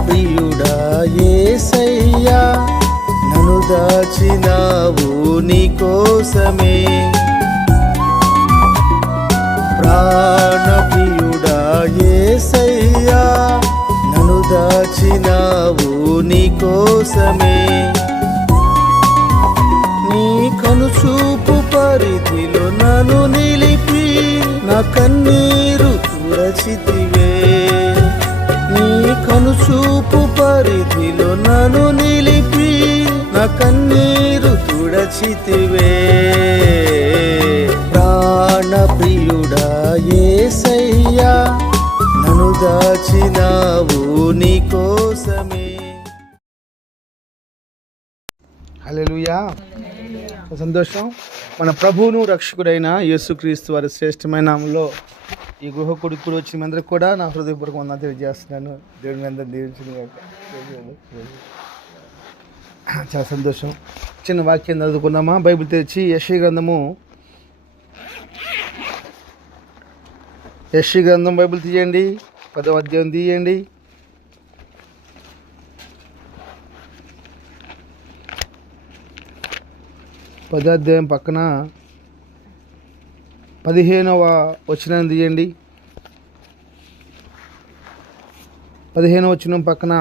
ప్రియుడా యేసయ్యా, నన్ను దాచినావు నీ కోసమే. ప్రాణ ప్రియుడా యేసయ్యా, నన్ను దాచినావు నీ కోసమే. నీ కనుచూపు పరిధిలో నన్ను నిలిపి నా కన్నీరు తుడచితివే. నీ కనుచూపు పరిధిలో నన్ను నిలిపి నా కన్నీరు తుడచితివే. ప్రాణ ప్రియుడా యేసయ్యా, నన్ను దాచినావు నీ కోసమే. హల్లెలూయా. సంతోషం. మన ప్రభువును రక్షకుడైన యేసుక్రీస్తు వారి శ్రేష్టమైన నామంలో ఈ గృహ కొడుకు వచ్చిన మీ అందరికి కూడా నా హృదయపూర్వక వందనాలు తెలియజేస్తున్నాను. దేవుని అందరూ దీవించింది. చాలా సంతోషం. చిన్న వాక్యం చదువుకుందామా? బైబిల్ తెరిచి యెషయా గ్రంథం బైబిల్ తీయండి. 10వ అధ్యాయం తీయండి. అధ్యాయం పక్కన 15వ వచనం తీయండి. 15వ వచనం పక్కన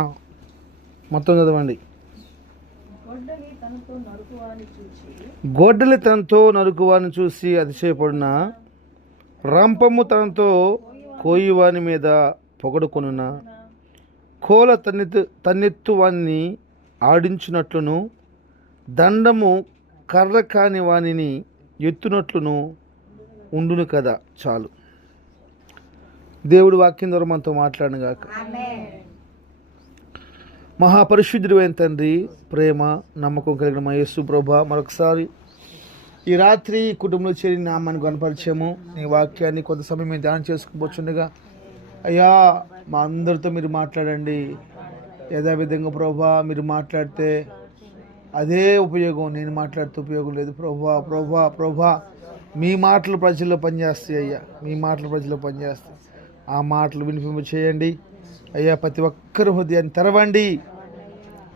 మొత్తం చదవండి. గొడ్డలి తనతో నరుకువాని చూసి అతిశయపడిన, రంపము తనతో కోయువాని మీద పొగడుకొనున, కోల తన్నెత్తు వాణ్ణి ఆడించినట్లును, దండము కర్ర కాని వానిని ఎత్తునట్లును ఉండును కదా. చాలు. దేవుడు వాక్యం ద్వారా మనతో మాట్లాడను గాక. మహాపరిశుద్ధుడైన తండ్రి, ప్రేమ నమ్మకం కలిగిన మా యేసు ప్రభువా, మరొకసారి ఈ రాత్రి కుటుంబంలో చేరి నామాన్ని కనపరిచాము. నీ వాక్యాన్ని కొంత సమయం మేము ధ్యానం చేసుకోవచ్చుండగా అయ్యా మా అందరితో మీరు మాట్లాడండి. యథావిధంగా ప్రభువా మీరు మాట్లాడితే అదే ఉపయోగం, నేను మాట్లాడితే ఉపయోగం లేదు. ప్రభువా మీ మాటలు ప్రజల్లో పనిచేస్తాయి అయ్యా. మీ మాటలు ప్రజల్లో పనిచేస్తాయి. ఆ మాటలు వినిపింప చేయండి అయ్యా. ప్రతి ఒక్కరి హృదయాన్ని తెరవండి.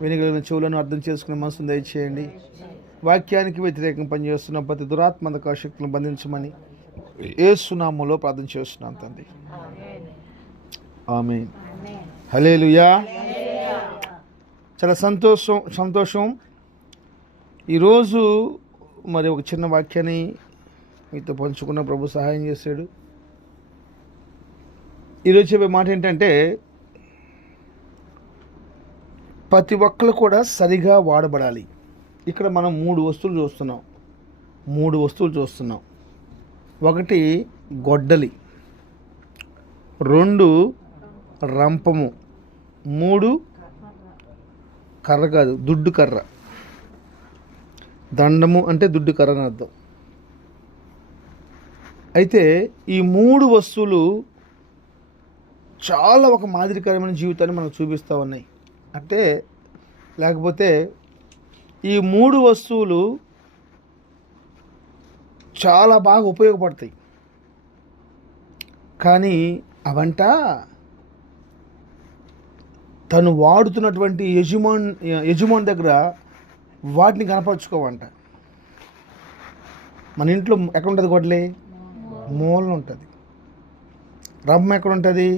వినగలిగిన చెవులను అర్థం చేసుకునే మనసును దయచేయండి. వాక్యానికి వ్యతిరేకంగా పనిచేస్తున్న ప్రతి దురాత్మక శక్తులను బంధించమని యేసు నామములో ప్రార్థన చేస్తున్నాం తండ్రి. ఆమేన్. హల్లెలూయా. చాలా సంతోషం. ఈరోజు మరి ఒక చిన్న వాక్యాన్ని మీతో పంచుకున్న ప్రభు సహాయం చేశాడు. ఈరోజు చెప్పే మాట ఏంటంటే, ప్రతి ఒక్కరు కూడా సరిగా వాడబడాలి. ఇక్కడ మనం 3 వస్తువులు చూస్తున్నాం. 1 గొడ్డలి, 2 రంపము, 3 కర్ర కాదు దుడ్డు కర్ర. దండము అంటే దుడ్డు కర్ర అని అర్థం. అయితే ఈ 3 వస్తువులు చాలా ఒక మాదిరికరమైన జీవితాన్ని మనకు చూపిస్తూ ఉన్నాయి. అంటే లేకపోతే ఈ 3 వస్తువులు చాలా బాగా ఉపయోగపడతాయి. కానీ అవంట తను వాడుతున్నటువంటి యజమాని దగ్గర వాటిని కనపరుచుకోవంట. మన ఇంట్లో ఎక్కడ ఉంటుంది గొడ్డలి? మూలన ఉంటుంది. రంపం ఎక్కడ ఉంటుంది?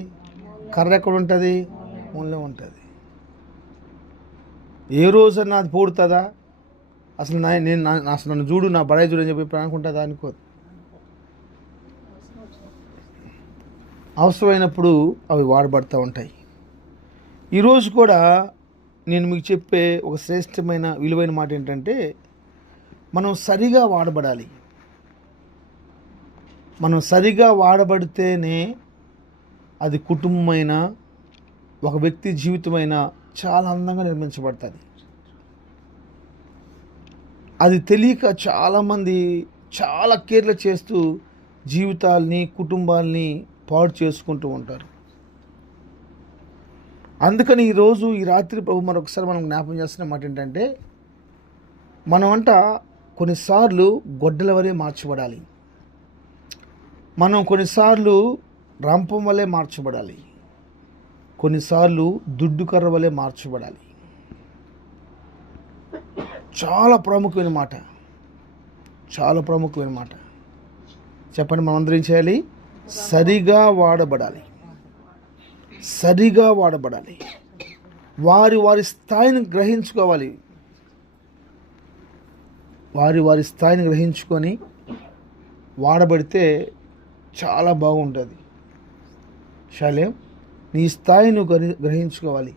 కర్ర ఎక్కడ ఉంటుంది? మూలలో ఉంటుంది. ఏ రోజన్నా అది పోడుతుందా? అసలు నన్ను చూడు, నా బడాయి చూడు అని చెప్పి అనుకుంటుందా? అనుకోదు. అవసరమైనప్పుడు అవి వాడబడుతూ ఉంటాయి. ఈరోజు కూడా నేను మీకు చెప్పే ఒక శ్రేష్టమైన విలువైన మాట ఏంటంటే, మనం సరిగా వాడబడాలి. మనం సరిగా వాడబడితేనే అది కుటుంబమైన ఒక వ్యక్తి జీవితమైన చాలా అందంగా నిర్మించబడుతుంది. అది తెలియక చాలామంది చాలా కేర్లు చేస్తూ జీవితాల్ని కుటుంబాల్ని పాడు చేసుకుంటూ ఉంటారు. అందుకని ఈ రాత్రి ప్రభు మరొకసారి మనం జ్ఞాపం చేస్తున్న మాట ఏంటంటే, మనమంట కొన్నిసార్లు గొడ్డల వలె మార్చబడాలి. మనం కొన్నిసార్లు రంపం వలె మార్చబడాలి. కొన్నిసార్లు దుడ్డు కర్ర వలె మార్చబడాలి. చాలా ప్రాముఖ్యమైన మాట, చాలా ప్రాముఖ్యమైన మాట. చెప్పండి, మనం అందరం ఏం చేయాలి? సరిగా వాడబడాలి, సరిగా వాడబడాలి. వారి స్థాయిని గ్రహించుకోవాలి. వారి స్థాయిని గ్రహించుకొని వాడబడితే చాలా బాగుంటుంది. శాలేం, నీ స్థాయిని గ్రహించుకోవాలి.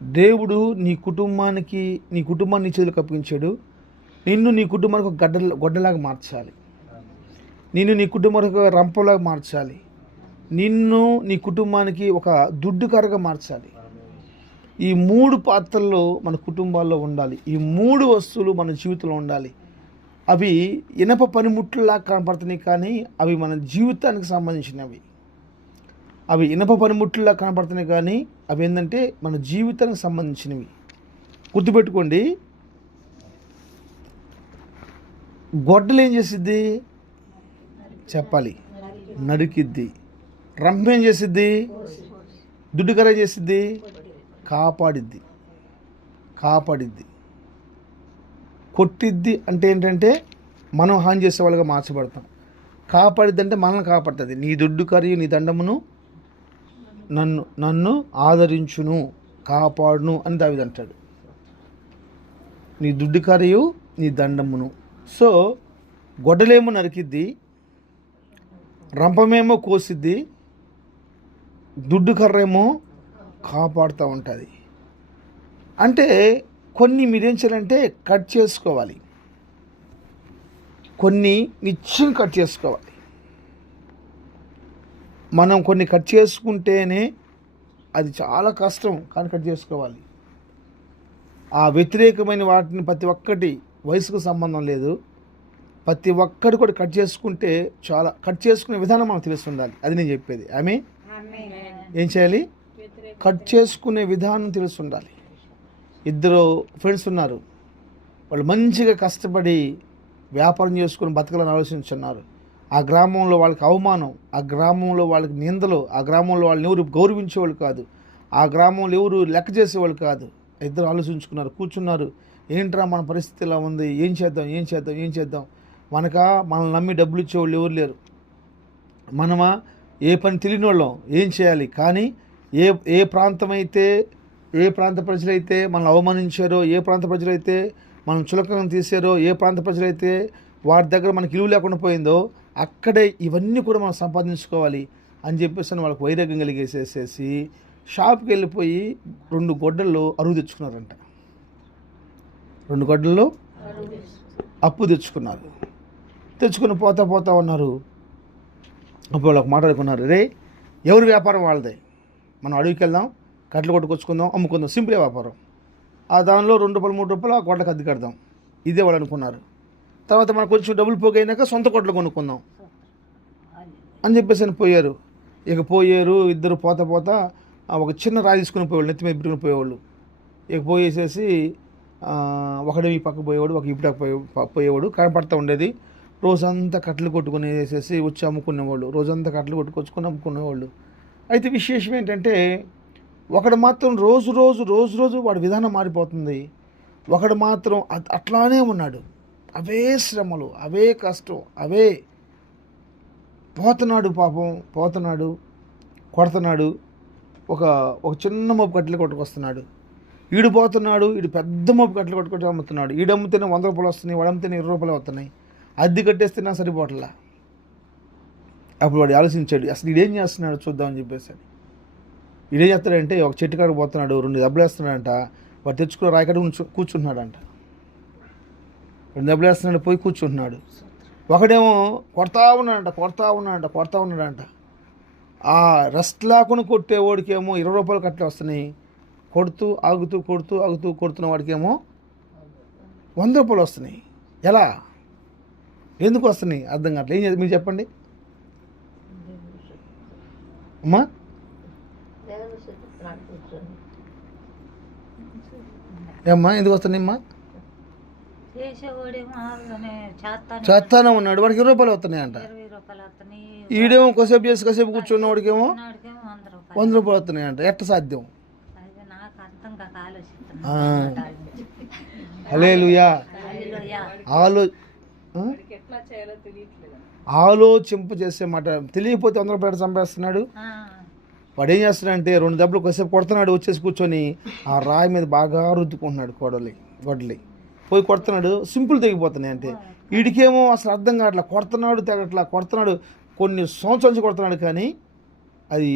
దేవుడు నీ కుటుంబాన్ని చేతులకు అప్పగించాడు. నిన్ను నీ కుటుంబానికి ఒక గొడ్డలాగా మార్చాలి. నిన్ను నీ కుటుంబానికి ఒక రంపలాగా మార్చాలి. నిన్ను నీ కుటుంబానికి ఒక దుడ్డు కర్రగా మార్చాలి. ఈ 3 పాత్రలు మన కుటుంబాల్లో ఉండాలి. ఈ 3 వస్తువులు మన జీవితంలో ఉండాలి. అవి ఇనప పనిముట్లులా కనపడుతున్నాయి, కానీ అవి మన జీవితానికి సంబంధించినవి. అవి ఇనప పనిముట్లులా కనపడుతున్నాయి, కానీ అవి ఏంటంటే మన జీవితానికి సంబంధించినవి. గుర్తుపెట్టుకోండి, గొడ్డలు ఏం చేసిద్ది చెప్పాలి? నరికిద్ది. రంప ఏం చేసిద్ది? దుడ్డుకర చేసిద్ది, కాపాడిద్ది. కొట్టిద్ది అంటే ఏంటంటే మనం హాని చేసే వాళ్ళగా మార్చబడతాం. కాపాడిద్ది అంటే మనల్ని కాపాడుతుంది. నీ దుడ్డు కరియు నీ దండమును నన్ను ఆదరించును, కాపాడును అని దావీదు అంటాడు. నీ దుడ్డు కరియు నీ దండమును. సో గొడ్డలేమో నరికిద్ది, రంపమేమో కోసిద్ది, దుడ్డు కర్రేమో కాపాడుతూ ఉంటుంది. అంటే కొన్ని మీరేం చేయాలంటే కట్ చేసుకోవాలి, కొన్ని నిత్యం కట్ చేసుకోవాలి. మనం కొన్ని కట్ చేసుకుంటేనే అది చాలా కష్టం, కానీ కట్ చేసుకోవాలి. ఆ వ్యతిరేకమైన వాటిని ప్రతి ఒక్కటి వయసుకు సంబంధం లేదు, ప్రతి ఒక్కటి కూడా కట్ చేసుకుంటే చాలా కట్ చేసుకునే విధానం మనకు తెలిసి ఉండాలి. అది నేను చెప్పేది. ఏం చేయాలి? కట్ చేసుకునే విధానం తెలిసి ఉండాలి. 2 ఫ్రెండ్స్ ఉన్నారు, వాళ్ళు మంచిగా కష్టపడి వ్యాపారం చేసుకుని బతకాలని ఆలోచించున్నారు. ఆ గ్రామంలో వాళ్ళకి అవమానం, ఆ గ్రామంలో వాళ్ళకి నిందలు, ఆ గ్రామంలో వాళ్ళని ఎవరు గౌరవించేవాళ్ళు కాదు, ఆ గ్రామంలో ఎవరు లెక్క చేసేవాళ్ళు కాదు. 2 ఆలోచించుకున్నారు, కూర్చున్నారు. ఏంట్రా మన పరిస్థితి ఇలా ఉంది, ఏం చేద్దాం. మనల్ని నమ్మి డబ్బులు ఇచ్చేవాళ్ళు ఎవరు లేరు. మనమా ఏ పని తెలియని వాళ్ళం, ఏం చేయాలి? కానీ ఏ ప్రాంత ప్రజలైతే మనల్ని అవమానించారో, ఏ ప్రాంత ప్రజలైతే మనం చులకన తీసారో, ఏ ప్రాంత ప్రజలైతే వారి దగ్గర మనకి ఇలువ లేకుండా పోయిందో, అక్కడే ఇవన్నీ కూడా మనం సంపాదించుకోవాలి అని చెప్పేసి వాళ్ళకి వైరాగ్యం కలిగేసేసేసి షాప్కి వెళ్ళిపోయి 2 గొడ్డల్లో అరువు తెచ్చుకున్నారంట. 2 గొడ్డల్లో అప్పు తెచ్చుకున్నారు. తెచ్చుకొని పోతా ఉన్నారు. అప్పుడు వాళ్ళకి మాట్లాడుకున్నారు, రే ఎవరి వ్యాపారం వాళ్ళదే, మనం అడవికి వెళ్దాం, కట్టలు కొట్టుకొచ్చుకుందాం, అమ్ముకుందాం, సింపుల్ వ్యాపారం. ఆ దానిలో ₹2-3 ఆ గొడ్డలకు అద్దె కడదాం, ఇదే వాళ్ళు అనుకున్నారు. తర్వాత మనకు కొంచెం డబ్బులు పోగైనాక సొంత గొడ్డలు కొనుక్కుందాం అని చెప్పేసి పోయారు. ఇద్దరు పోతా ఒక చిన్న రాయి తీసుకుని పోయేవాళ్ళు, నెత్తి మీద పెట్టుకుని పోయేవాళ్ళు. పోయేసేసి ఒకడు ఈ పక్క పోయేవాడు, ఒక ఇటు పోయేవాడు కనపడుతూ ఉండేది. రోజంతా కట్టలు కొట్టుకుని వేసేసి వచ్చి అమ్ముకునేవాళ్ళు, రోజంతా కట్టలు కొట్టుకొచ్చుకొని అమ్ముకునేవాళ్ళు. అయితే విశేషం ఏంటంటే ఒకడు మాత్రం రోజు వాడి విధానం మారిపోతుంది. ఒకడు మాత్రం అట్లానే ఉన్నాడు, అవే శ్రమలు, అవే కష్టం, అవే పోతున్నాడు, కొడుతున్నాడు. ఒక చిన్న మోపు కట్టెలు కొట్టుకొస్తున్నాడు. ఈడు పోతున్నాడు, ఈడు పెద్ద మోపు కట్టెలు కొట్టుకొచ్చి అమ్ముతున్నాడు. ఈడు అమ్మితేనే ₹100 వస్తున్నాయి, వాడు అమ్మితేనే ₹20 వస్తున్నాయి. అద్దె కట్టేస్తేనే సరిపోట్లా. అప్పుడు వాడు ఆలోచించాడు, అసలు ఈడేం చేస్తున్నాడు చూద్దామని చెప్పేసి. ఈడేం చేస్తాడంటే ఒక చెట్టు కాడ పోతున్నాడు, 2 దెబ్బలు వేస్తున్నాడంట. వాడు తెచ్చుకున్న రాయకాడ కూర్చుంటున్నాడంట. 2 దెబ్బలు వేస్తున్నాడు, పోయి కూర్చుంటున్నాడు. ఒకడేమో కొడతా ఉన్నాడంట. ఆ రెస్ట్ లేకుండా కొట్టేవాడికేమో ₹20 కట్టలు వస్తున్నాయి. ఆగుతూ కొడుతున్న వాడికేమో ₹100 వస్తున్నాయి. ఎలా, ఎందుకు వస్తున్నాయి అర్థం కావట్లేదు. ఏం చేద్దాం మీరు చెప్పండి అమ్మా? ఏమ్మా ఎందుకు వస్తున్నాయి అమ్మా? చేస్తానే ఉన్నాడు, వాడికి ₹20 వస్తున్నాయి అంట. ఈడేమో కొసేపు కూర్చున్న వాడికేమో రూపాయలు వస్తున్నాయి అంట. ఎట్ట సాధ్యం? హల్లెలూయా. ఆలోచింప చేసే మాట. తెలియకపోతే 100 రూపాయలు చంపేస్తున్నాడు. వాడు ఏం చేస్తున్నాడంటే 2 దెబ్బలు కొద్దిసేపు కొడుతున్నాడు, వచ్చేసి కూర్చొని ఆ రాయి మీద బాగా రుద్దుకుంటున్నాడు. గొడ్డలి పోయి కొడుతున్నాడు, సింపుల్ తెగిపోతున్నాయి. అంటే వీడికేమో అసలు అర్థం కావట్లా, కొడుతున్నాడు కొన్ని సంవత్సరాల నుంచి కొడుతున్నాడు, కానీ అది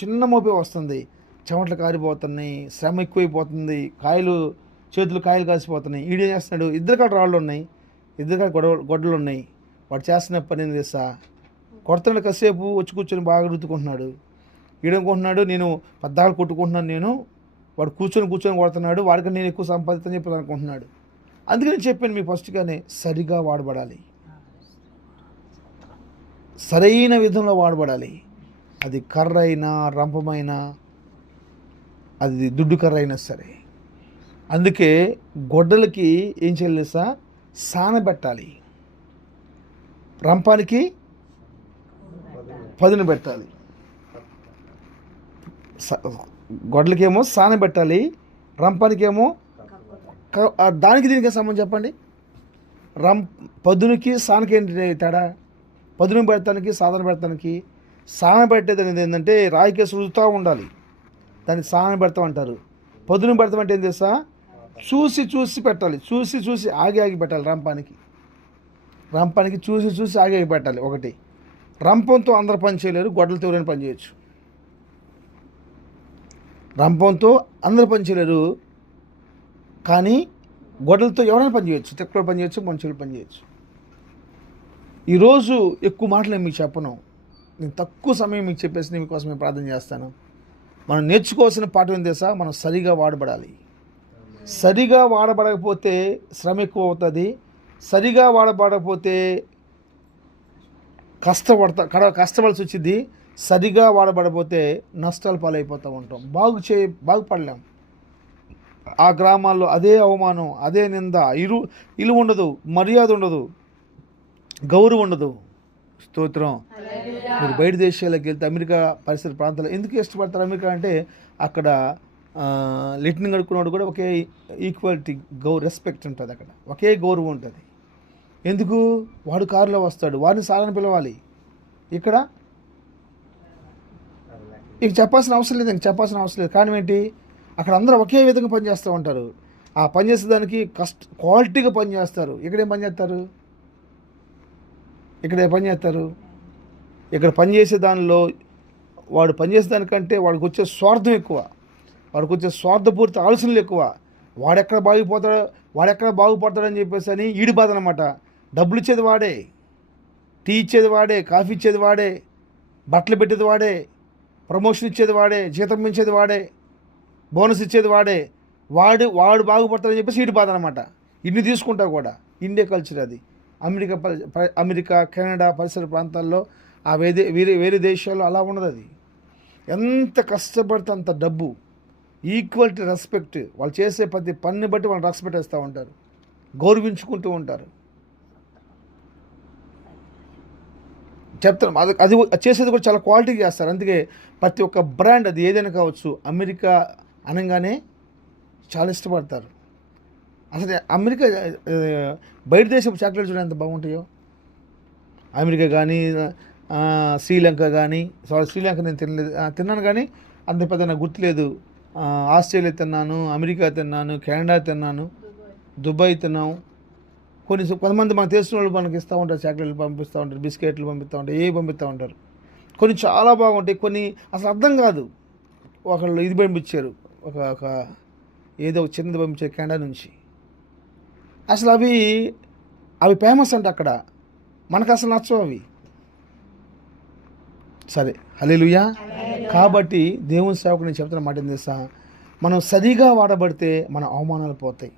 చిన్న మోపే వస్తుంది, చెమటలు కారిపోతున్నాయి, శ్రమ ఎక్కువైపోతుంది, చేతులు కాయలు కాసిపోతున్నాయి. వీడేం చేస్తున్నాడు, ఇద్దరు కాడ రాళ్ళు ఉన్నాయి, ఇద్దరు కాడ గొడ్డలు ఉన్నాయి. వాడు చేస్తున్న పని ఏం చేస్తా, కొడుతున్నాడు, కాసేపు వచ్చి కూర్చొని బాగా రుద్దుకుంటున్నాడు. ఈడనుకుంటున్నాడు నేను పద్దాలు కొట్టుకుంటున్నాను, వాడు కూర్చొని కొడుతున్నాడు, వాడికి నేను ఎక్కువ సంపాదించని చెప్పి అనుకుంటున్నాడు. అందుకని చెప్పాను మీ ఫస్ట్గానే, సరిగా వాడబడాలి, సరైన విధంలో వాడబడాలి. అది కర్ర అయినా రంపమైనా, అది దుడ్డు కర్ర అయినా సరే. అందుకే గొడ్డలకి ఏం చేయాలి తెలుసా, సానబెట్టాలి, రంపానికి పదును పెట్టాలి. గొడ్లకేమో సానబెట్టాలి, రంపానికేమో దానికి దీనికి సంబంధం చెప్పండి. పదునుకి సానకి ఏంటి తేడా? పదును పెడతానికి సాధన పెడతానికి. సాన పెట్టేది అనేది ఏంటంటే రాయికేసి రుద్దుతూ ఉండాలి, దాన్ని సాన పెడతాం అంటారు. పదును పెడతాం అంటే ఏం చేస్తా, చూసి పెట్టాలి, చూసి ఆగి పెట్టాలి. రంపానికి చూసి ఆగి పెట్టాలి. ఒకటి, రంపంతో అందరు పని చేయలేరు, గొడ్డలతో ఎవరైనా పని చేయొచ్చు. రంపంతో అందరు పని చేయలేరు, కానీ గొడ్డలతో ఎవరైనా పని చేయొచ్చు. తెక్కులో పని చేయొచ్చు, మనుషులు పని చేయొచ్చు. ఈరోజు ఎక్కువ మాటలు నేను మీకు చెప్పను, నేను తక్కువ సమయం మీకు చెప్పేసి మీకోసమే ప్రార్థన చేస్తాను. మనం నేర్చుకోవాల్సిన పాఠం ఏం తెలుసా, మనం సరిగా వాడబడాలి. సరిగా వాడబడకపోతే శ్రమ ఎక్కువ అవుతుంది, సరిగా వాడబడకపోతే కష్టపడాల్సి వచ్చింది, సరిగా వాడబడపోతే నష్టాలు పాలైపోతూ ఉంటాం, బాగుపడలేం. ఆ గ్రామాల్లో అదే అవమానం, అదే నింద, ఇలువ ఉండదు, మర్యాద ఉండదు, గౌరవం ఉండదు. స్తోత్రం. మీరు బయట దేశాలకు వెళ్తే అమెరికా పరిసర ప్రాంతాలు ఎందుకు ఇష్టపడతారు? అమెరికా అంటే అక్కడ లిటిన్ కడుక్కున్నాడు కూడా ఒకే ఈక్వాలిటీ, రెస్పెక్ట్ ఉంటుంది, అక్కడ ఒకే గౌరవం ఉంటుంది. ఎందుకు? వాడు కారులో వస్తాడు, వాడిని సాలని పిలవాలి. ఇక్కడ చెప్పాల్సిన అవసరం లేదు. కానీ ఏంటి, అక్కడ అందరూ ఒకే విధంగా పనిచేస్తూ ఉంటారు. ఆ పనిచేసేదానికి క్వాలిటీగా పనిచేస్తారు. ఇక్కడేం పనిచేస్తారు? ఇక్కడ పనిచేసే దానిలో వాడు పనిచేసే దానికంటే వాడికి వచ్చే స్వార్థం ఎక్కువ, వాడికి వచ్చే స్వార్థపూరిత ఆలోచనలు ఎక్కువ. వాడెక్కడ బాగుపడతాడని చెప్పేసి అని ఈడి బాధ అనమాట. డబ్బులు ఇచ్చేది వాడే, టీ ఇచ్చేది వాడే, కాఫీ ఇచ్చేది వాడే, బట్టలు పెట్టేది వాడే, ప్రమోషన్ ఇచ్చేది వాడే, జీతం పెంచేది వాడే, బోనస్ ఇచ్చేది వాడే. వాడు బాగుపడతాడని చెప్పేసి ఈడి బాధ అనమాట. ఇన్ని తీసుకుంటా కూడా. ఇండియా కల్చర్ అది. అమెరికా, కెనడా పరిసర ప్రాంతాల్లో వేరే దేశాల్లో అలా ఉండదు. అది ఎంత కష్టపడితే అంత డబ్బు, ఈక్వాలిటీ, రెస్పెక్ట్. వాళ్ళు చేసే ప్రతి పనిని బట్టి వాళ్ళు రెస్పెక్ట్ ఇస్తూ ఉంటారు, గౌరవించుకుంటూ ఉంటారు. చెప్తాను, అది చేసేది కూడా చాలా క్వాలిటీగా చేస్తారు. అందుకే ప్రతి ఒక్క బ్రాండ్, అది ఏదైనా కావచ్చు, అమెరికా అనగానే చాలా ఇష్టపడతారు. అసలు అమెరికా బయట దేశపు చాక్లెట్ చూడండి ఎంత బాగుంటాయో. అమెరికా కానీ, శ్రీలంక కానీ, శ్రీలంక నేను తిన్నాను కానీ అంత పెద్ద నాకు గుర్తులేదు. ఆస్ట్రేలియా తిన్నాను, అమెరికా తిన్నాను, కెనడా తిన్నాను, దుబాయ్ తిన్నాము. కొంతమంది మనకు తెలిసిన వాళ్ళు మనకి ఇస్తూ ఉంటారు, చాక్లెట్లు పంపిస్తూ ఉంటారు, బిస్కెట్లు పంపిస్తూ ఉంటారు, పంపిస్తూ ఉంటారు. కొన్ని చాలా బాగుంటాయి, కొన్ని అసలు అర్థం కాదు. ఒకళ్ళు ఇది పంపించారు, ఒక ఏదో చిన్నది పంపించారు కెనడా నుంచి. అసలు అవి ఫేమస్ అంట అక్కడ, మనకు అసలు నచ్చవు అవి. సరే, హల్లెలూయా. కాబట్టి దేవుని సేవకు నేను చెప్తున్న మాట ఏం తెలుసా, మనం సరిగా వాడబడితే మన అవమానాలు పోతాయి,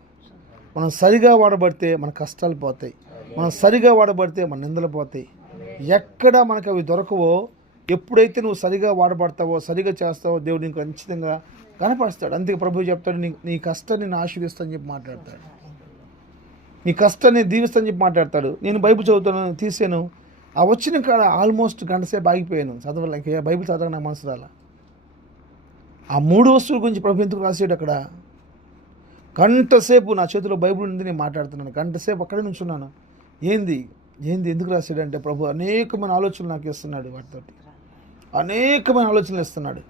మనం సరిగా వాడబడితే మన కష్టాలు పోతాయి, మనం సరిగా వాడబడితే మన నిందలు పోతాయి. ఎక్కడ మనకు అవి దొరకవో, ఎప్పుడైతే నువ్వు సరిగా వాడబడతావో, సరిగా చేస్తావో, దేవుడు నీకు ఖచ్చితంగా కనపరుస్తాడు. అందుకే ప్రభువు చెప్తాడు, నీ కష్టాన్ని నేను ఆశీర్వదిస్తానని చెప్పి మాట్లాడతాడు, నీ కష్టాన్ని దీవిస్తానని చెప్పి మాట్లాడతాడు. నేను బైబిల్ చదువుతాను, తీసాను, ఆ వచ్చిన కాడ ఆల్మోస్ట్ గంట సేపు ఆగిపోయాను చదవాలి. ఇంకా బైబిల్ చదవడం నాకు మనసు రాలా. ఆ 3 వస్తువుల గురించి ప్రభు ఎందుకు రాసాడు అక్కడ? గంటసేపు నా చేతిలో బైబిల్ ఉంది, నేను మాట్లాడుతున్నాను, గంటసేపు అక్కడే నుంచున్నాను. ఏంది ఎందుకు రాశాడంటే ప్రభు అనేకమైన ఆలోచనలు నాకు ఇస్తున్నాడు, వాటితోటి అనేకమైన ఆలోచనలు ఇస్తున్నాడు.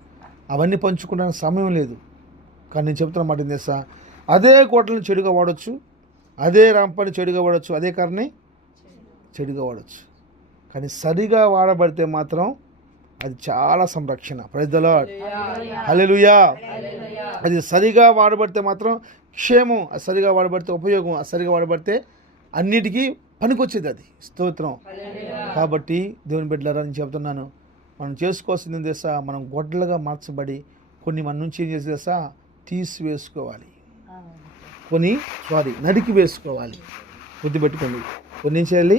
అవన్నీ పంచుకోవడానికి సమయం లేదు. కానీ నేను చెప్తున్న మాట ఏం చేస్తా, అదే కోటలను చెడుగా వాడచ్చు, అదే రంపని చెడుగా వాడచ్చు, అదే కర్రని చెడుగా వాడచ్చు. కానీ సరిగా వాడబడితే మాత్రం అది చాలా సంరక్షణ. ప్రైజ్ ది లార్డ్, హల్లెలూయా. అది సరిగా వాడబడితే మాత్రం క్షేమం, అది సరిగా వాడబడితే ఉపయోగం, అది సరిగా వాడబడితే అన్నిటికీ పనికొచ్చేది అది. స్తోత్రం. కాబట్టి దేవుని బిడ్డలారా నేను చెప్తున్నాను, మనం చేసుకోవాల్సింది ఏం చేస్తా, మనం గొడ్డలుగా మార్చబడి కొన్ని మన నుంచి ఏం చేసేసా తీసివేసుకోవాలి, నరికి వేసుకోవాలి. గుర్తుపెట్టుకోండి, కొన్ని ఏం చేయాలి,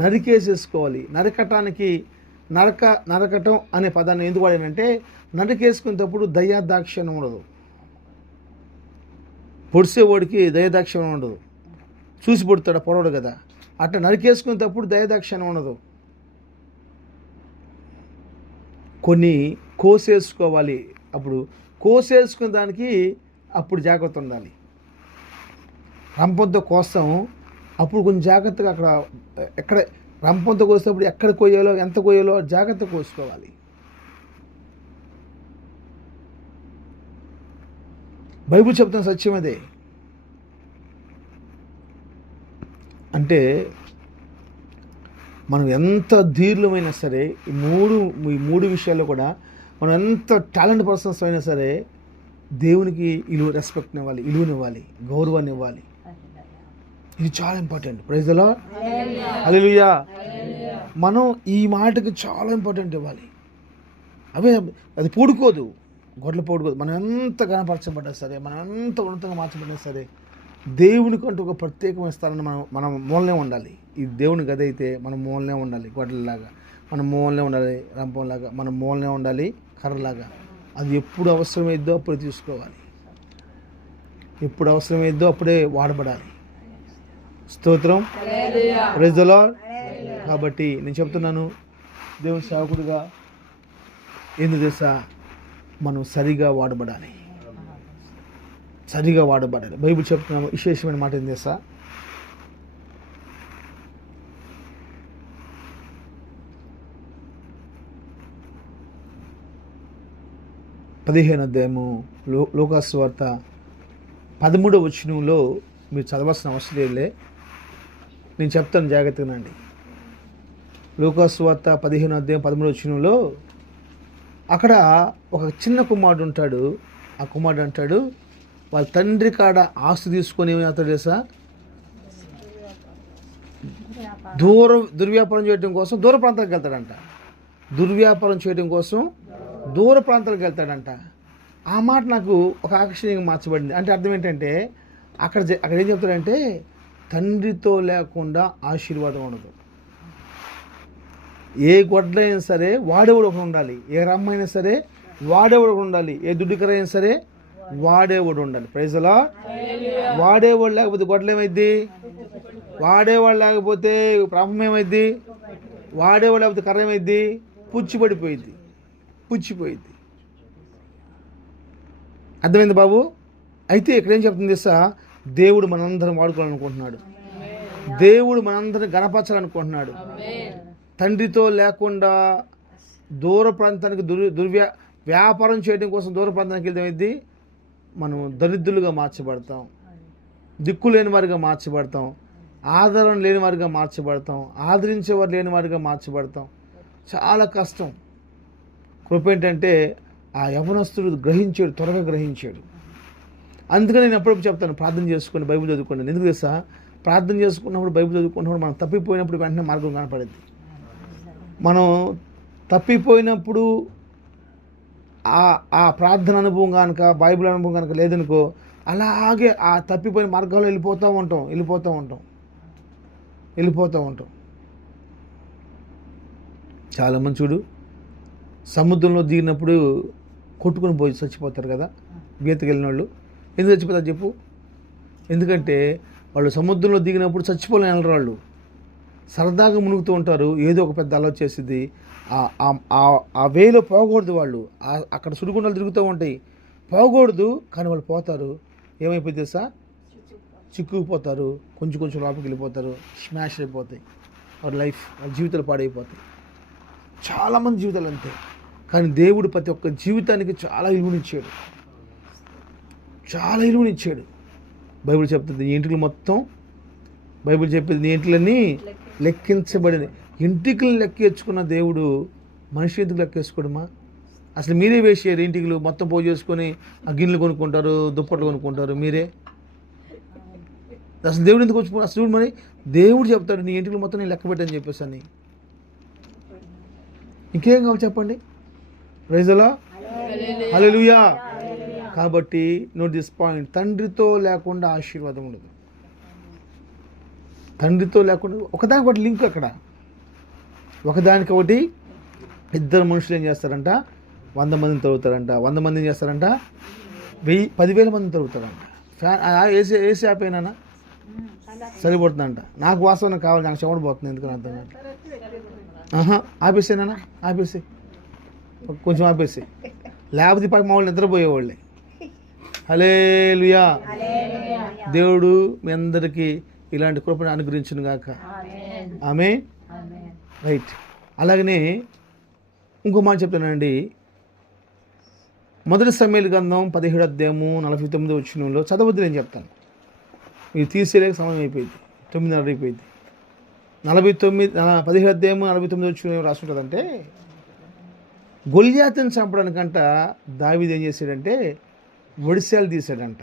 నరికేసేసుకోవాలి. నరకటం అనే పదాన్ని ఎందుకు వాడానంటే, నరికేసుకునేటప్పుడు దయాదాక్షిణ్యం ఉండదు, పొడిసేవాడికి దయాదాక్షిణ్యం ఉండదు, చూసి పొడుతాడు పొడవడు కదా. అట్లా నరికేసుకునేటప్పుడు దయాదాక్షిణ్యం ఉండదు. కొన్ని కోసేసుకోవాలి. అప్పుడు కోసేసుకునే దానికి అప్పుడు జాగ్రత్త ఉండాలి. రంపంతో కోస్తాం, అప్పుడు కొంచెం జాగ్రత్తగా అక్కడ ఎక్కడ రంపంతో కోసేటప్పుడు ఎక్కడ కొయ్యాలో ఎంత కొయ్యాలో జాగ్రత్త కోసుకోవాలి. బైబిల్ చెప్తున్న సత్యం అదే. అంటే మనం ఎంత ధీర్యమైనా సరే ఈ మూడు విషయాల్లో కూడా మనం ఎంత టాలెంట్ పర్సన్స్ అయినా సరే దేవునికి రెస్పెక్ట్ని ఇవ్వాలి, ఇలువనివ్వాలి, గౌరవాన్ని ఇవ్వాలి. ఇది చాలా ఇంపార్టెంట్. ప్రైజ్ ది లార్డ్, హల్లెలూయా. మనం ఈ మాటకి చాలా ఇంపార్టెంట్ ఇవ్వాలి. అది పూడుకోదు, గొడ్ల పూడుకోదు. మనం ఎంత గణపరచబడ్డా సరే, మనం ఎంత ఉన్నతంగా మార్చబడినా సరే, దేవునికంటూ ఒక ప్రత్యేకమైన స్థానాన్ని మనం మూలనే ఉండాలి. ఈ దేవుని గది అయితే మనం మూలనే ఉండాలి, గొడ్డలలాగా మనం మూలనే ఉండాలి, రంపంలాగా మనం మూలనే ఉండాలి, కర్రలాగా. అది ఎప్పుడు అవసరమైద్దో అప్పుడే తీసుకోవాలి, ఎప్పుడు అవసరమైద్దో అప్పుడే వాడబడాలి. స్తోత్రం, ప్రైజ్ ది లార్డ్. కాబట్టి నేను చెప్తున్నాను, దేవుని సేవకుడిగా ఏంది తెలుసా, మనం సరిగా వాడబడాలి. బైబిల్ చెప్తున్నాము విశేషమైన మాట ఏం తెలుసా, పదిహేను అధ్యాయము లూకాసు సువార్త 13వ వచనంలో మీరు చదవాల్సిన అవసరం లేదులే, నేను చెప్తాను జాగ్రత్తగానండి. లూకాసు సువార్త 15వ అధ్యాయం 13వ వచనంలో అక్కడ ఒక చిన్న కుమారుడు ఉంటాడు. ఆ కుమారుడు అంటాడు, వాళ్ళ తండ్రి కాడ ఆస్తి తీసుకొని ఏమవుతాడు తెలుసా, దుర్వ్యాపారం చేయడం కోసం దూర ప్రాంతాలకు వెళ్తాడంట. దూర ప్రాంతాలకు వెళ్తాడంట. ఆ మాట నాకు ఒక ఆకర్షణీయంగా మార్చబడింది. అంటే అర్థం ఏంటంటే, అక్కడ ఏం చెప్తాడంటే, తండ్రితో లేకుండా ఆశీర్వాదం ఉండదు. ఏ గొడ్లైనా సరే వాడేవాడు ఒకడు ఉండాలి, ఏ రమ్మైనా సరే వాడేవాడు ఉండాలి, ఏ దుడ్డికరైనా సరే వాడేవాడు ఉండాలి. Praise the Lord. వాడేవాడు లేకపోతే గొడ్డలు ఏమైద్ది, వాడేవాడు లేకపోతే ప్రాపం ఏమైద్ది, వాడేవాడు లేకపోతే కర్ర ఏమైద్ది, పుచ్చిపోయిద్ది. అర్థమైంది బాబు? అయితే ఇక్కడ ఏం చెప్తుంది తెలుసా, దేవుడు మనందరం వాడుకోవాలనుకుంటున్నాడు, దేవుడు మనందరం గణపరచాలనుకుంటున్నాడు. తండ్రితో లేకుండా దూర ప్రాంతానికి వ్యాపారం చేయడం కోసం దూర ప్రాంతానికి వెళ్తే మనం దరిద్రులుగా మార్చబడతాం, దిక్కు లేని వారిగా మార్చబడతాం, ఆదరణ లేని వారిగా మార్చబడతాం, ఆదరించేవారు లేని వారిగా మార్చబడతాం. చాలా కష్టం. కృప ఏంటంటే ఆ యవనస్తుడు త్వరగా గ్రహించాడు. అందుకని నేను ఎప్పుడప్పుడు చెప్తాను, ప్రార్థన చేసుకుని బైబిల్ చదువుకోండి. ఎందుకు తెలుసా, ప్రార్థన చేసుకున్నప్పుడు బైబిల్ చదువుకున్నప్పుడు మనం తప్పిపోయినప్పుడు వెంటనే మార్గం కనపడింది. మనం తప్పిపోయినప్పుడు ఆ ప్రార్థన అనుభవం కనుక, బైబిల్ అనుభవం కనుక లేదనుకో, అలాగే ఆ తప్పిపోయిన మార్గాల్లో వెళ్ళిపోతూ ఉంటాం. చాలామంది చూడు, సముద్రంలో దిగినప్పుడు కొట్టుకుని పోయి చచ్చిపోతారు కదా, గీతకి వెళ్ళిన వాళ్ళు. ఎందుకు చచ్చిపోతారు చెప్పు? ఎందుకంటే వాళ్ళు సముద్రంలో దిగినప్పుడు చచ్చిపోలేని వాళ్ళు, సరదాగా మునుగుతూ ఉంటారు, ఏదో ఒక పెద్ద అలవాటు చేసిద్ది. ఆ వేలో పోకూడదు. వాళ్ళు అక్కడ సుడిగుండాలు తిరుగుతూ ఉంటాయి, పోకూడదు. కానీ వాళ్ళు పోతారు. ఏమైపోతుంది తెలుసా? చిక్కుకుపోతారు, కొంచెం కొంచెం లోపలికి వెళ్ళిపోతారు, స్మాష్ అయిపోతాయి. వాళ్ళ లైఫ్, వాళ్ళ జీవితాలు పాడైపోతాయి. చాలామంది జీవితాలు అంతే. కానీ దేవుడు ప్రతి ఒక్క జీవితానికి చాలా విలువనిచ్చాడు, చాలా విలువనిచ్చాడు. బైబిల్ చెప్తుంది, నీ ఇంటికి మొత్తం, బైబిల్ చెప్పింది, నీ ఇంటిలన్నీ లెక్కించబడింది. ఇంటికలను లెక్కేసుకున్న దేవుడు మనిషి ఎందుకు లెక్కేసుకోడమా? అసలు మీరే వేసేయారు ఇంటికి మొత్తం పోగు చేసుకొని ఆ గిన్నెలు కొనుక్కుంటారు, దుప్పట్లు కొనుక్కుంటారు మీరే. అసలు దేవుడు ఎందుకు వచ్చి అసలు మరి దేవుడు చెప్తాడు, నీ ఇంటికి మొత్తం నేను లెక్క పెట్టని చెప్పేసి అని. ఇంకేం కావాలి చెప్పండి? ప్రైజ్ ది లార్డ్, హల్లెలూయా. కాబట్టి నోట్ దిస్ పాయింట్, తండ్రితో లేకుండా ఆశీర్వాదం ఉండదు. తండ్రితో లేకుండా ఒకదానికి ఒకటి లింక్. అక్కడ ఒకదానికి ఒకటి ఇద్దరు మనుషులు ఏం చేస్తారంట? 100 మందిని తరుగుతారంట. 100 మంది ఏం చేస్తారంట? 10,000 మందిని తరుగుతారంట. ఏసీ ఆపేనా సరిపోతుందంట. నాకు వాస్తవం కావాలి, నాకు చెమట పోతుంది, ఎందుకని అర్థం కాదు. ఆపేసేనా? ఆపేసి కొంచెం ఆపేసి, లేకపోతే పక్క మా వాళ్ళు నిద్రపోయేవాళ్ళే. హల్లెలూయా. దేవుడు మీ అందరికీ ఇలాంటి కృపను అనుగ్రహించును గాక. ఆమేన్. రైట్. అలాగనే ఇంకో మాట చెప్తానండి. మొదటి సమూయేలు గ్రంథం 17వ అధ్యాయము 49వ వచనంలో చదవద్దు, నేను చెప్తాను. మీరు తీసేలేక సమయం అయిపోయింది, 9:30 అయిపోయింది. 17వ అధ్యాయము 49వ వచనం ఏం రాసుంటుందంటే, గొల్యాతుని చంపడానికంట దావీదు ఏం చేశాడంటే ఒడిశాలు తీశాడంట.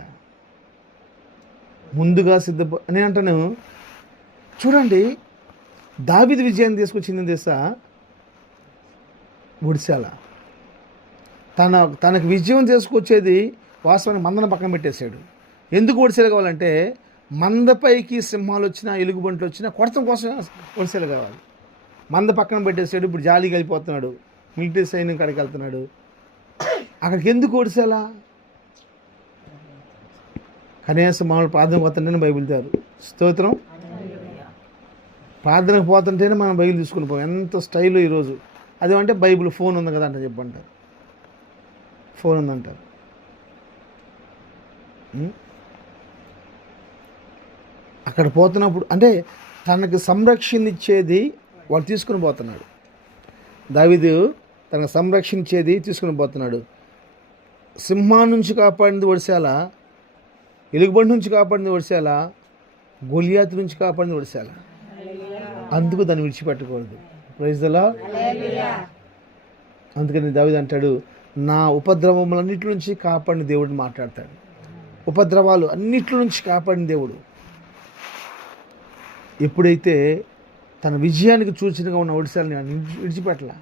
ముందుగా నేను అంటాను, చూడండి, దావీదు విజయాన్ని తీసుకొచ్చింది తెలుసా? ఒడిశాల. తనకు విజయం తీసుకొచ్చేది వాస్తవానికి మందను పక్కన పెట్టేశాడు. ఎందుకు ఒడిశాలు కావాలంటే, మందపైకి సింహాలు వచ్చినా, ఎలుగుబంట్లు వచ్చినా కొడతం కోసం ఒడిశాలు కావాలి. మంద పక్కన పెట్టేశాడు. ఇప్పుడు జాలీకి వెళ్ళిపోతున్నాడు, మిలిటరీ సైన్యం కాడికి వెళ్తున్నాడు. అక్కడికి ఎందుకు ఒడిశాలా? కనీసం మామూలు ప్రార్థన పోతుంటేనే బైబిల్ తేరు. స్తోత్రం. ప్రార్థనకు పోతుంటేనే మనం బైబిల్ తీసుకుని పోం. ఎంత స్టైల్ ఈరోజు. అదేమంటే బైబిల్ ఫోన్ ఉంది కదా అంట చెప్పంటారు, ఫోన్ ఉందంటారు. అక్కడ పోతున్నప్పుడు అంటే తనకు సంరక్షణ ఇచ్చేది వాడు తీసుకుని పోతున్నాడు. దావీదు తనకు సంరక్షణ ఇచ్చేది తీసుకుని పోతున్నాడు. సింహం నుంచి కాపాడింది ఒడిశాల, ఎలుగుబంటి నుంచి కాపాడింది ఒడిశాల, గొలియాతు నుంచి కాపాడింది ఒడిశాల. అందుకు దాన్ని విడిచిపెట్టకూడదు. Praise the lord. అందుకని దావీదు అంటాడు, నా ఉపద్రవములన్నిటి నుంచి కాపాడిన దేవుడిని మాట్లాడతాడు. ఉపద్రవాలు అన్నిటి నుంచి కాపాడిన దేవుడు. ఎప్పుడైతే తన విజయానికి సూచనగా ఉన్న ఒడిశాలని విడిచిపెట్టలా.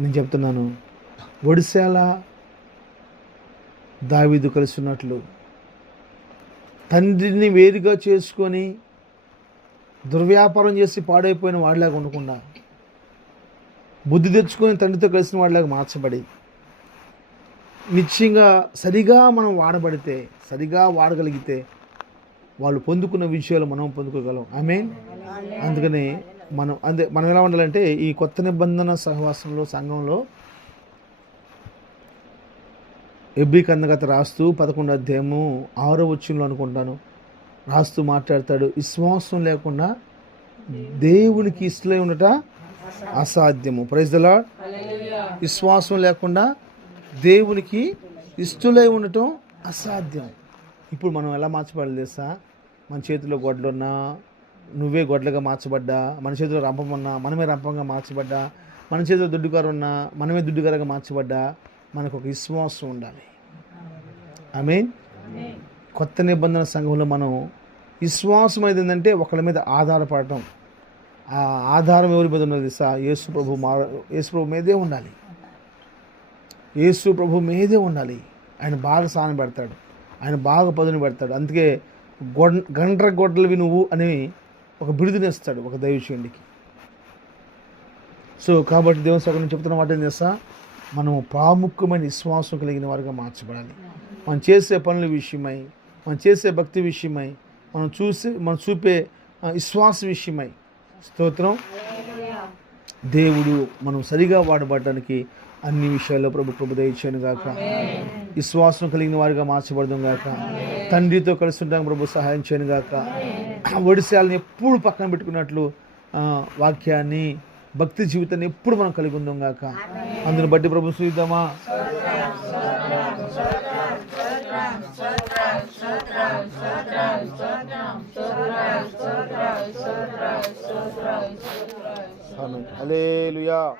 నేను చెప్తున్నాను, ఒడిశాల దావీదు కలిసి ఉన్నట్లు తండ్రిని వేరుగా చేసుకొని దుర్వ్యాపారం చేసి పాడైపోయిన వాడిలాగా ఉండకుండా బుద్ధి తెచ్చుకొని తండ్రితో కలిసిన వాడిలాగా మార్చబడి నిశ్చయంగా సరిగా మనం వాడబడితే, సరిగా వాడగలిగితే వాళ్ళు పొందుకున్న విషయాలు మనం పొందుకోగలం. ఆమేన్. అందుకని మనం ఎలా ఉండాలంటే, ఈ కొత్త నిబంధన సహవాసంలో, సంఘంలో ఎబ్రీ కందగత రాస్తూ 11వ అధ్యాయము 6వ వచనంలో అనుకుంటాను రాస్తూ మాట్లాడతాడు, విశ్వాసం లేకుండా దేవునికి ఇష్టలై ఉండట అసాధ్యము. Praise the Lord. విశ్వాసం లేకుండా దేవునికి ఇష్టలై ఉండటం అసాధ్యం. ఇప్పుడు మనం ఎలా మార్చబడాలి తెలుసా? మన చేతిలో గొడ్లున్నా నువ్వే గొడ్లగా మార్చబడ్డా, మన చేతిలో రంపం ఉన్నా మనమే రంపంగా మార్చబడ్డా, మన చేతిలో దుడ్డుగారు ఉన్నా మనమే దుడ్డుగారుగా మార్చబడ్డా, మనకు ఒక విశ్వాసం ఉండాలి. ఆమేన్. కొత్త నిబంధన సంఘంలో మనం విశ్వాసం అనేది ఏంటంటే ఒకళ్ళ మీద ఆధారపడటం. ఆ ఆధారం ఎవరి మీద ఉన్నది తెలుసా? యేసు ప్రభు మీదే ఉండాలి. యేసు ప్రభు మీదే ఉండాలి. ఆయన బాగా సాన పెడతాడు, ఆయన బాగా పదును పెడతాడు. అందుకే గొడ్డలవి నువ్వు అని ఒక బిరుదునిస్తాడు ఒక దైవజనుడికి. సో కాబట్టి దేవుని సగం చెప్తున్న మాట ఏం చేస్తా, మనము ప్రాముఖ్యమైన విశ్వాసం కలిగిన వారిగా మార్చబడాలి. మనం చేసే పనుల విషయమై, మనం చేసే భక్తి విషయమై, మనం చూపే విశ్వాస విషయమై స్తోత్రం. దేవుడు మనం సరిగా వాడబడడానికి అన్ని విషయాల్లో ప్రభు దయచేయను గాక. విశ్వాసం కలిగిన వారిగా మార్చబడదాం గాక. తండ్రితో కలిసి ఉంటాం ప్రభు సహాయం చేయను గాక. ఒడిశాలని ఎప్పుడు పక్కన పెట్టుకున్నట్లు వాక్యాన్ని, భక్తి జీవితాన్ని ఎప్పుడు మనం కలిగి ఉందాం గాక. అందుని బట్టి ప్రభు చూద్దామా. హల్లెలూయా.